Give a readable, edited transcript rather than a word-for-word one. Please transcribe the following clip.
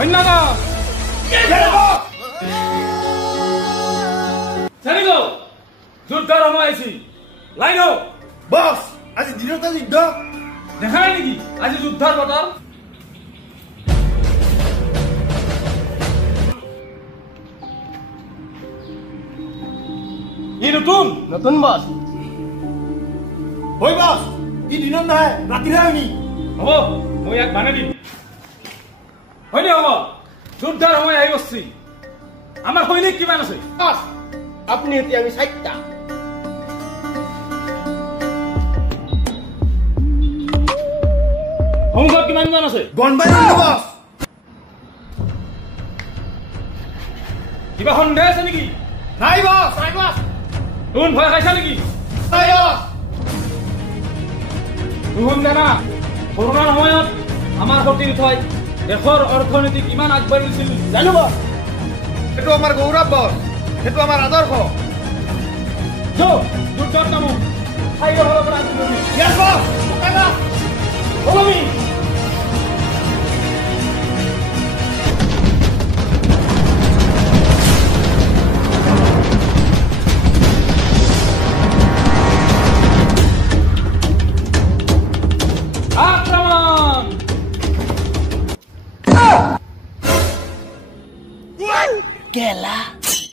অন্যান্য যুদ্ধৰ সময় আহিছে লাইন বস আজি দিনতে যুদ্ধ দেখা নাই নেকি আজি যুদ্ধৰ বতৰ ই নতুন বস হয় বস ই দিনত নহয় ৰাতিহে আমি হ'ব মই ইয়াক বানে দিম হয়নে হ'ব যুদ্ধৰ সময় আহি গৈছে আমাৰ সৈনিক কিমান আছে বস আপনি এতিয়া আমি 4টা সন্মুখত কিমানজন আছে গণবাই বস কিবা সন্দেহ আছে নেকি নাই বস তুমি ভয় খাইছা নেকি নাই বস শুন জানা কৰোণাৰ সময়ত আমাৰ সতীৰ্থই দেশৰ অৰ্থনীতি কিমান আগবাঢ়ি গৈছিল জানো বস এইটো আমাৰ গৌৰৱ বস এইটো আমাৰ আদৰ্শ যুদ্ধত নামো ঠাইৰ ফালৰ পৰা আগবাঢ়ি ইয়েছ বস কাকা কলমি আক্ৰমণ কেলা